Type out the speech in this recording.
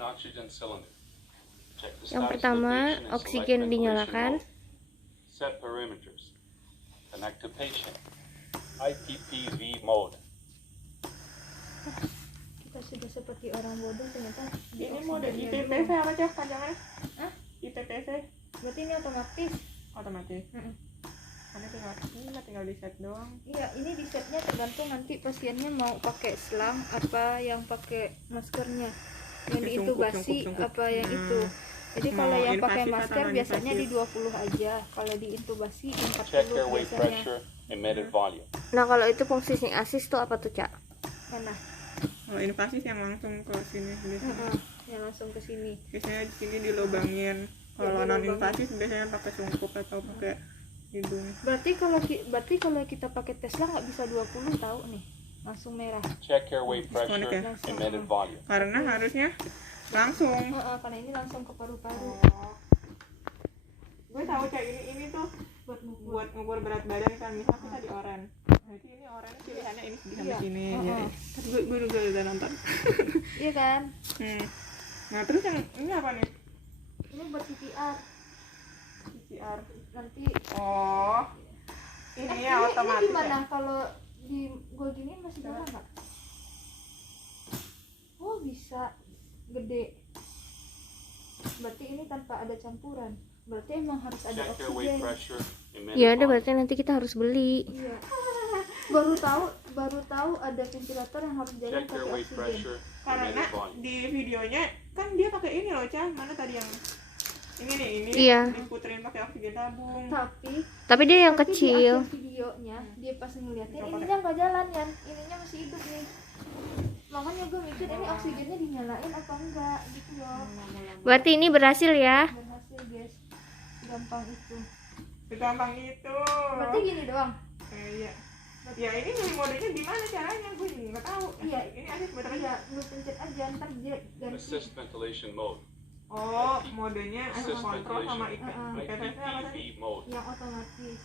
an oxygen cylinder. Check the Yang status pertama, location and select oksigen ventilation dinyalakan. mode. Set perimeters. Connect to patient. IPPV mode. Kita sudah seperti orang bodoh ternyata. Ini mode IPPV apa cah panjangannya? Hah? IPPV Berarti ini otomatis. otomatis. Karena tinggal di set doang. Iya, ini di setnya tergantung nanti pasiennya mau pakai selang apa yang pakai maskernya, yang Pakai diintubasi sungkup. apa yang itu. Jadi Mau kalau yang pakai invasif masker atau biasanya di non-invasif? 20 aja, kalau diintubasi di 40 Check airway biasanya. pressure, emitted volume. Nah, kalau itu fungsi sing assist tuh apa tuh, Cak? Mana? Kalau invasif yang langsung ke sini biasanya. Yang langsung ke sini. Biasanya di sini dilobangin. Kalau non invasif biasanya pakai sungkup atau pakai hidung. Berarti kalau kita pakai Tesla nggak bisa 20 tahu nih, langsung merah. Check airway pressure, Disconnect ya? Langsung. emitted volume. Karena harusnya langsung. Karena ini langsung ke paru-paru. Gue tahu cak ini tuh Buat ngukur. buat ngukur berat badan kan, misal kita di oren. Berarti ini oren pilihannya ini segini sampai Iya. sini. Heeh. Ya. Terus gue juga udah nonton. Iya kan? Nah terus yang ini apa nih? Ini buat CPR. PCR. Nanti Oh, ini ya ini otomatis. gimana Ya? kalau di gua gini masih nyala nggak? Oh bisa gede. Berarti ini tanpa ada campuran. Berarti emang harus ada Check airway oksigen. pressure, emitted Ya udah, volume. berarti nanti kita harus beli. Iya. Baru tahu ada ventilator yang harus jalan Check pakai airway oksigen. pressure, Karena emitted volume. di videonya kan dia pakai ini loh cah. Mana tadi yang ini nih ini Iya. diputerin pakai oksigen tabung. Tapi dia yang Tapi kecil. di akhir videonya dia pas ngeliatin ininya nggak jalan ya, ininya masih hidup nih. Makanya gue mikir ini oksigennya dinyalain apa enggak gitu loh. Berarti ini berhasil ya. Berhasil guys, gampang itu. Segampang itu. Berarti gini doang. Iya. Ya ini milih modenya di mana caranya? Gue nggak tahu. Iya. Ini asik bener Iya, aja. lu pencet aja ntar dia ganti. Assist ventilation mode. Oh, modenya Assist kontrol sama ventilation, IPPV apa tadi? IPPV mode. Yang otomatis.